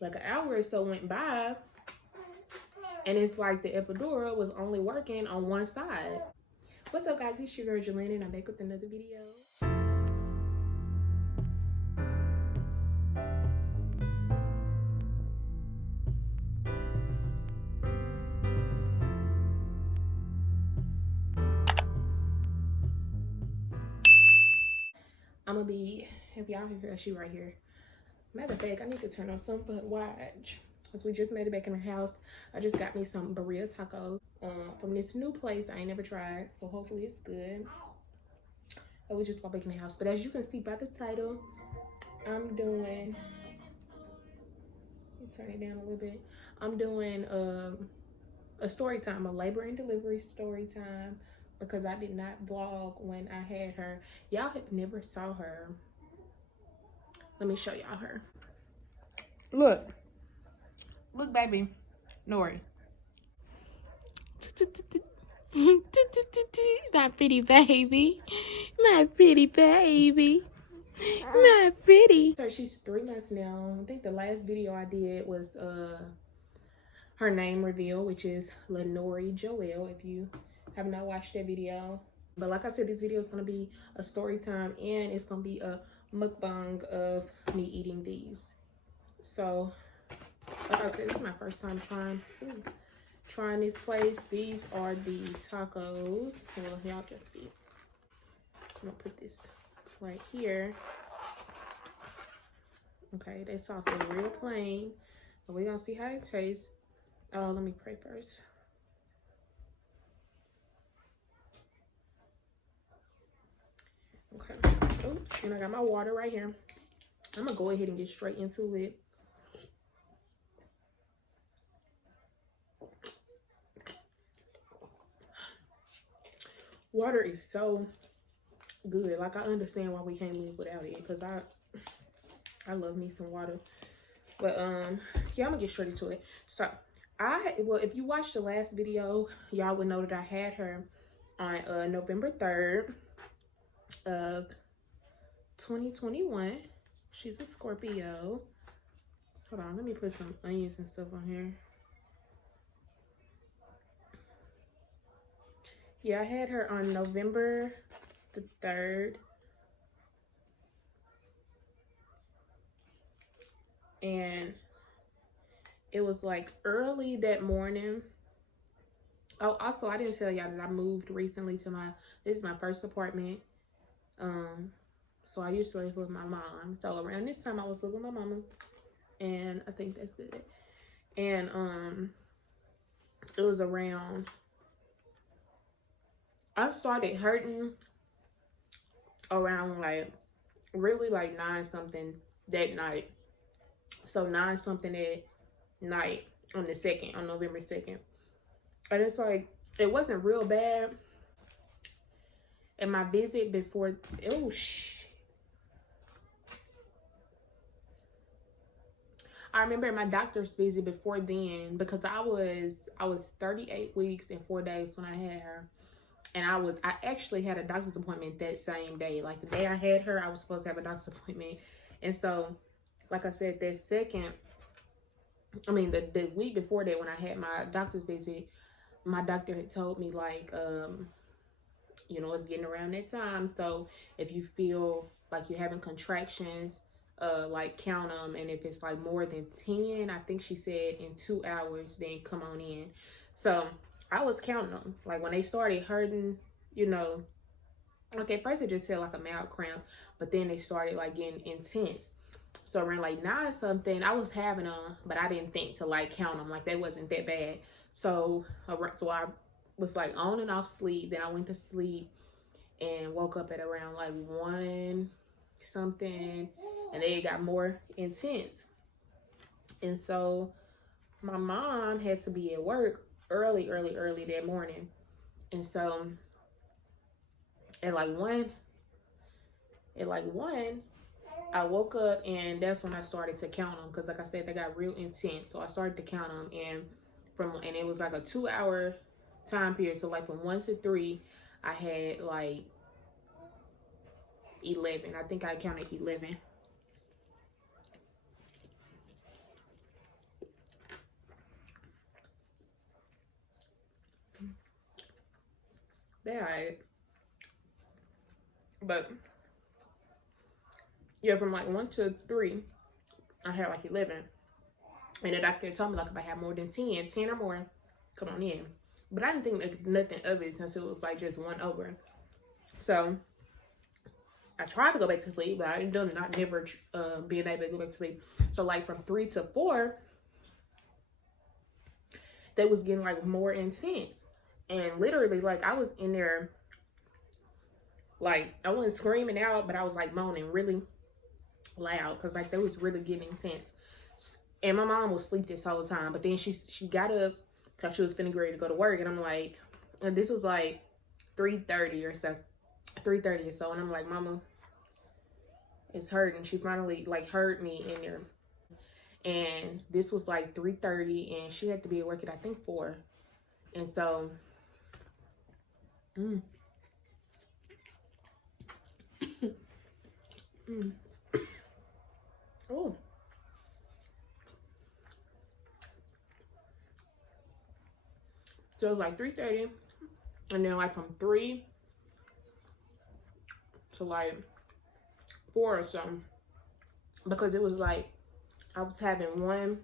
like an hour or so went by, and it's like the epidural was only working on one side. What's up, guys? It's your girl Jelena, and I'm back with another video. I'm gonna be, if y'all hear she right here. Matter of fact, I need to turn on some, but watch. Because we just made it back in the house. I just got me some burrito tacos from this new place I ain't never tried. So hopefully it's good. And we just got back in the house. But as you can see by the title, I'm doing, let me turn it down a little bit. I'm doing a story time, a labor and delivery story time. Because I did not vlog when I had her. Y'all have never saw her. Let me show y'all her. Look, baby, Nori. My pretty baby, my pretty baby, my pretty. So she's 3 months now. I think the last video I did was her name reveal, which is Lenori Joelle. If you have not watched that video, but like I said, this video is gonna be a story time and it's gonna be a mukbang of me eating these. So like I said, this is my first time trying this place. These are the tacos. Well, y'all can see. I'm gonna put this right here. Okay, they sauce is real plain, but we're gonna see how it tastes. Oh, let me pray first. Okay. Oops, and I got my water right here. I'm gonna go ahead and get straight into it. Water is so good. Like, I understand why we can't live without it, because I love me some water. But yeah, I'm gonna get straight into it. So well, if you watched the last video, y'all would know that I had her on November 3rd of 2021. She's a Scorpio. Hold on, let me put some onions and stuff on here. Yeah, I had her on November the 3rd. And it was like early that morning. Oh, also, I didn't tell y'all that I moved recently to this is my first apartment. So I used to live with my mom. So around this time I was living with my mama. And I think that's good. And it was around, I started hurting around like really like 9 something that night. So 9 something at night on the 2nd, on November 2nd. And it's like, it wasn't real bad. And my visit before, oh shit. I remember my doctor's visit before then, because I was 38 weeks and 4 days when I had her. And I actually had a doctor's appointment that same day. Like the day I had her, I was supposed to have a doctor's appointment. And so, like I said, the week before that when I had my doctor's visit, my doctor had told me like, you know, it's getting around that time. So if you feel like you're having contractions, like count them. And if it's like more than 10, I think she said in 2 hours, then come on in. So I was counting them. Like when they started hurting, you know, like at first it just felt like a mild cramp, but then they started like getting intense. So around like 9 something, I was having them, but I didn't think to like count them. Like they wasn't that bad. So I was like on and off sleep. Then I went to sleep and woke up at around like 1 something, and then it got more intense. And so my mom had to be at work early that morning. And so at like 1, I woke up, and that's when I started to count them, because like I said, they got real intense. So I started to count them, and it was like a 2-hour time period. So like from 1 to 3, I had like 11. I think I counted 11. bad. But yeah, from like 1 to 3, I had like 11. And the doctor told me like if I had more than 10 or more, come on in. But I didn't think nothing of it since it was like just 1 over. So I tried to go back to sleep, but I ended up not never being able to go back to sleep. So like from 3 to 4, that was getting like more intense. And literally like I was in there, like I wasn't screaming out, but I was like moaning really loud because like that was really getting intense. And my mom was asleep this whole time, but then she got up because she was finna get ready to go to work. And I'm like, and this was like 3:30 or so, 3:30 or so, and I'm like, Mama, it's hurting. She finally like heard me in there. And this was like 3:30, and she had to be at work at I think 4. And so oh, so it was like 3:30, and then like from 3 to like 4 or something, because it was like I was having one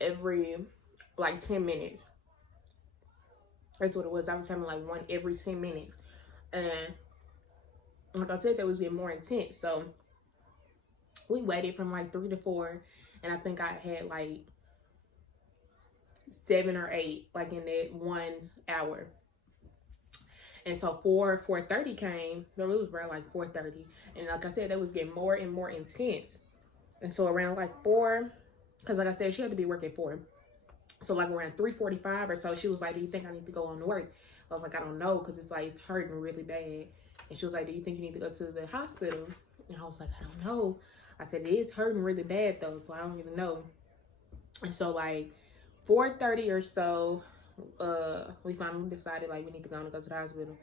every like 10 minutes. That's what it was. I was having like one every 10 minutes. And like I said, that was getting more intense. So we waited from like 3 to 4. And I think I had like 7 or 8 like in that 1 hour. And so 4:30 came. No, it was around like 4:30. And like I said, that was getting more and more intense. And so around like 4, because like I said, she had to be working at 4. So like around 3:45 or so, she was like, do you think I need to go on to work? I was like, I don't know, because it's like it's hurting really bad. And she was like, do you think you need to go to the hospital? And I was like, I don't know. I said, it is hurting really bad though, so I don't really know. And so like 4:30 or so, we finally decided like we need to go to the hospital.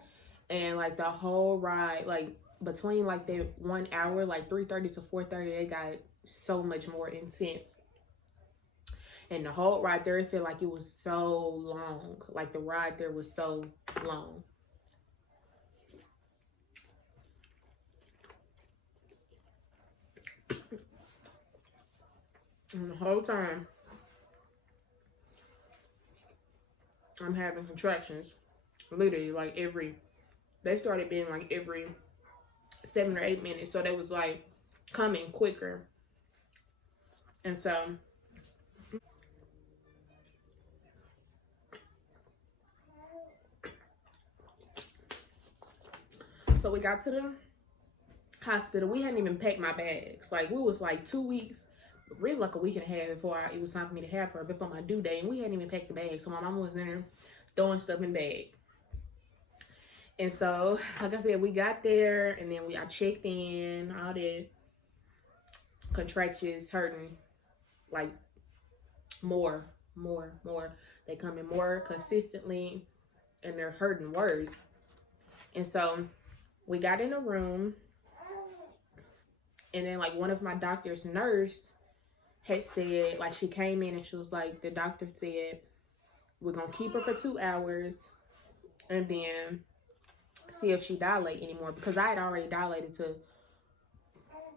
And like the whole ride, like between like that 1 hour, like 3:30 to 4:30, it got so much more intense. And the whole ride there, it felt like it was so long. Like the ride there was so long. And the whole time, I'm having contractions. Literally, like they started being like every 7 or 8 minutes. So they was like coming quicker. And so we got to the hospital. We hadn't even packed my bags. Like we was like 2 weeks, really like a week and a half before it was time for me to have her, before my due date. And we hadn't even packed the bag. So my mom was in there throwing stuff in the bag. And so, like I said, we got there, and then I checked in, all the contractions hurting like more. They come in more consistently, and they're hurting worse. And so we got in a room, and then like one of my doctor's nurse had said, like she came in and she was like, the doctor said, we're gonna keep her for 2 hours and then see if she dilate anymore, because I had already dilated to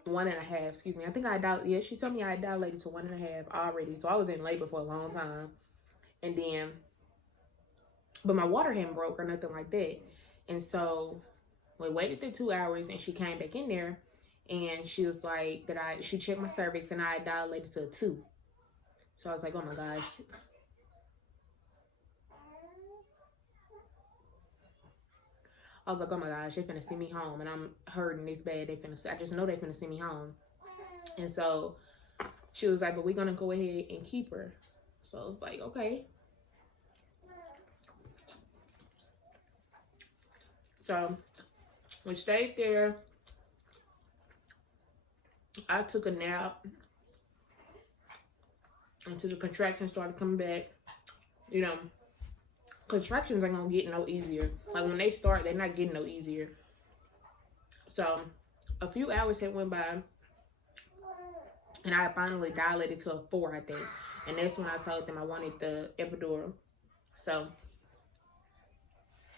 1.5. Excuse me. I think I dilated. Yeah, she told me I had dilated to 1.5 already. So I was in labor for a long time. And then, but my water hadn't broke or nothing like that. And so we waited the 2 hours, and she came back in there, and she was like she checked my cervix, and I had dilated to a 2. So I was like, oh my gosh. I was like, oh my gosh, they finna send me home, and I'm hurting this bad. I just know they finna send me home. And so she was like, but we're gonna go ahead and keep her. So I was like, okay. So we stayed there. I took a nap until the contractions started coming back. You know, contractions ain't gonna get no easier. Like when they start, they're not getting no easier. So a few hours had went by, and I finally dilated to a 4, I think. And that's when I told them I wanted the epidural. So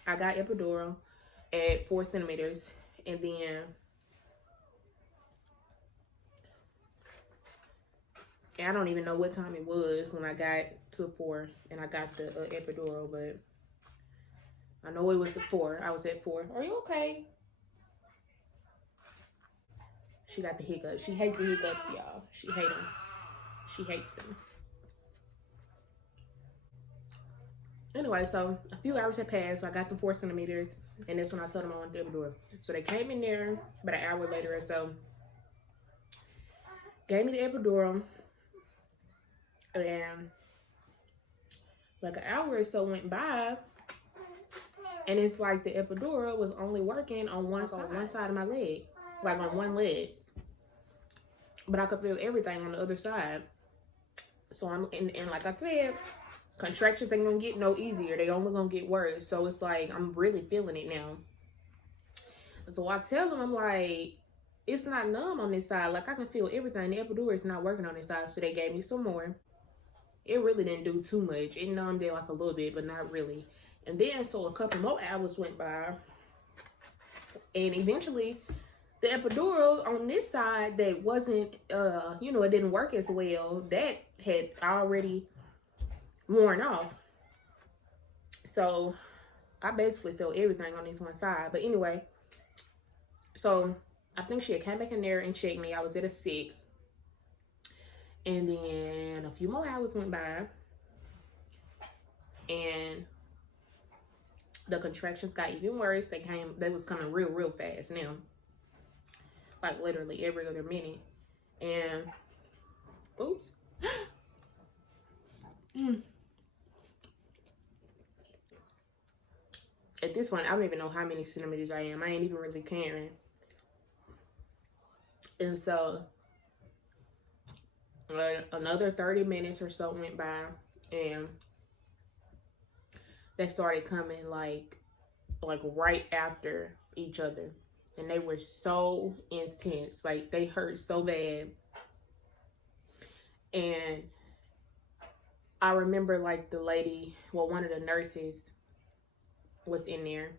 I got epidural at 4 centimeters, and then I don't even know what time it was when I got to 4 and I got the epidural, but I know it was at 4. I was at 4. Are you okay? She got the hiccups. She hates the hiccups, y'all. She hates them. She hates them. Anyway, so a few hours had passed. I got the 4 centimeters, and that's when I told them I wanted the epidural. So they came in there about an hour later or so, gave me the epidural, and like an hour or so went by, and it's like the epidural was only working on one side of my leg, like on one leg, but I could feel everything on the other side. So I'm and like I said, contractions ain't gonna get no easier. They only gonna get worse. So it's like I'm really feeling it now. So I tell them, I'm like, it's not numb on this side. Like I can feel everything. The epidural is not working on this side. So they gave me some more. It really didn't do too much. It numbed it like a little bit, but not really. And then so a couple more hours went by, and eventually the epidural on this side that wasn't you know, it didn't work as well, that had already worn off. So I basically felt everything on this one side. But anyway, so I think she had came back in there and checked me. I was at a 6. And then a few more hours went by, and the contractions got even worse. They was coming real fast now. Like literally every other minute. And oops. At this point, I don't even know how many centimeters I am. I ain't even really caring. And so another 30 minutes or so went by, and they started coming like right after each other, and they were so intense. Like they hurt so bad. And I remember like the lady, well, one of the nurses was in there,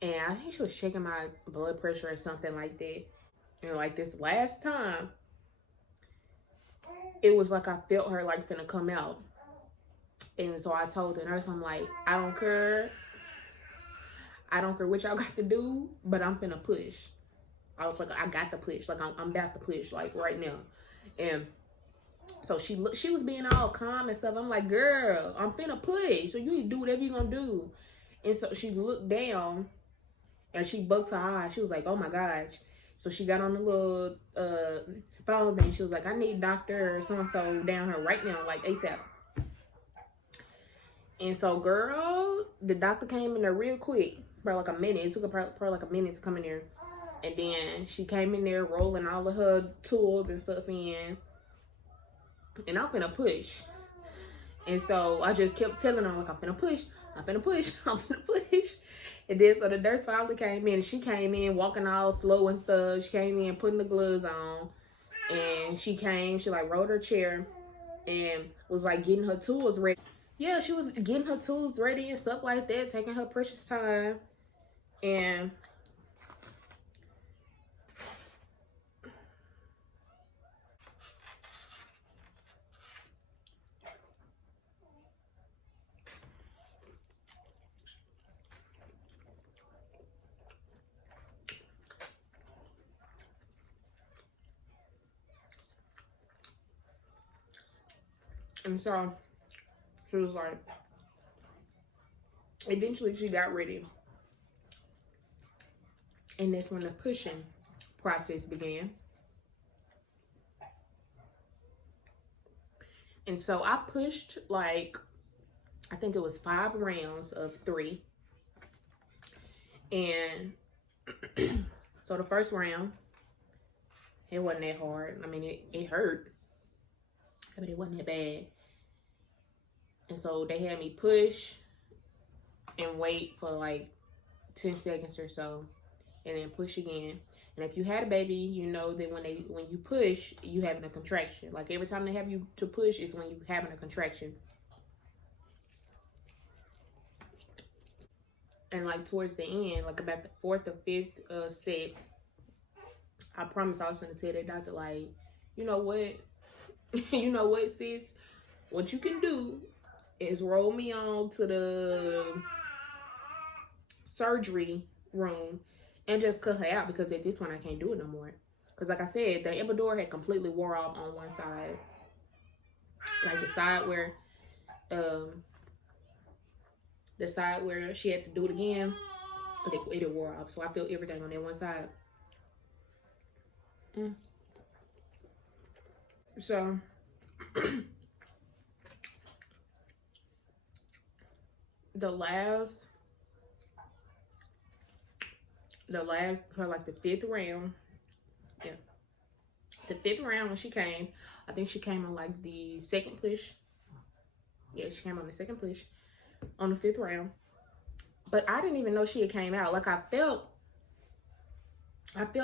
and I think she was checking my blood pressure or something like that. And like this last time, it was like I felt her like finna come out. And so I told the nurse, I'm like, I don't care what y'all got to do, but I'm finna push. I was like, I got to push. Like I'm about to push, like right now. And so she was being all calm and stuff. I'm like, girl, I'm finna push. So you need to do whatever you're gonna do. And so she looked down and she bucked her eye. She was like, oh my gosh. So she got on the little phone thing. She was like, I need Dr. so-and-so down here right now, like ASAP. And so, girl, the doctor came in there real quick, for like a minute. It took her probably like a minute to come in there. And then she came in there rolling all of her tools and stuff in. And I'm finna push. And so I just kept telling her, like, I'm finna push. I'm finna push. I'm finna push. And then so the nurse finally came in. And she came in walking all slow and stuff. She came in putting the gloves on. And she like rolled her chair and was like getting her tools ready. Yeah, she was getting her tools ready and stuff like that, taking her precious time. And so she was like, eventually she got ready. And that's when the pushing process began. And so I pushed like, I think it was 5 rounds of 3. And so the first round, it wasn't that hard. I mean, it hurt, but it wasn't that bad. And so they had me push and wait for like 10 seconds or so, and then push again. And if you had a baby, you know that when you push, you having a contraction. Like every time they have you to push is when you having a contraction. And like towards the end, like about the fourth or fifth set, I promise I was gonna tell that doctor, like, you know what, you know what, sis, what you can do is roll me on to the surgery room and just cut her out, because at this point I can't do it no more. Because like I said, the epidural had completely wore off on one side, like the side where she had to do it again, it wore off. So I feel everything on that one side. So the last for like the fifth round, yeah, the fifth round when she came, I think she came on like the second push. Yeah, she came on the second push on the fifth round. But I didn't even know she had came out. Like I felt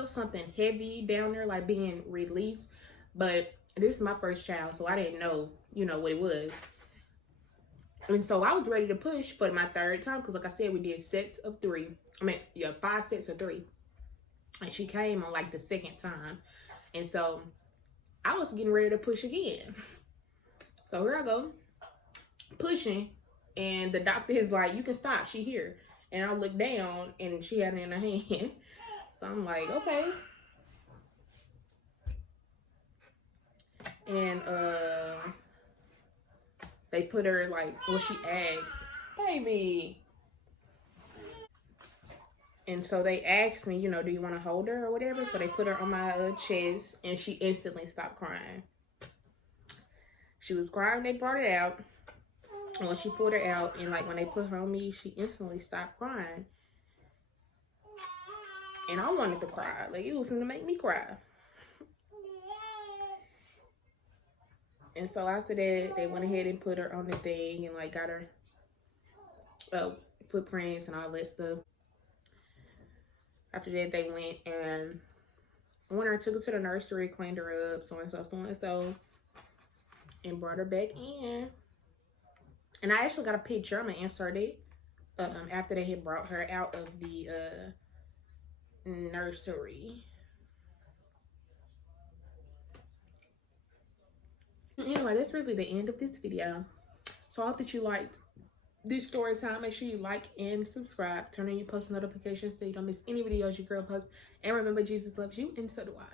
something heavy down there, like being released. But this is my first child, so I didn't know, you know, what it was. And so I was ready to push for my third time, because like I said, we did sets of 3. I mean, yeah, 5 sets of 3. And she came on like the second time. And so I was getting ready to push again. So here I go, pushing. And the doctor is like, you can stop, she here. And I look down and she had it in her hand. So I'm like, okay. And they put her like, well, she asked, baby. And so they asked me, you know, do you want to hold her or whatever? So they put her on my chest, and she instantly stopped crying. She was crying, they brought it out. And when she pulled her out, and like when they put her on me, she instantly stopped crying. And I wanted to cry. Like, it was going to make me cry. And so after that, they went ahead and put her on the thing and like got her footprints and all that stuff. After that, they went and took her to the nursery, cleaned her up, so and so, and brought her back in. And I actually got a picture. I'm gonna insert it after they had brought her out of the nursery. Anyway, that's really the end of this video. So I hope that you liked this story time. Make sure you like and subscribe. Turn on your post notifications so you don't miss any videos your girl posts. And remember, Jesus loves you, and so do I.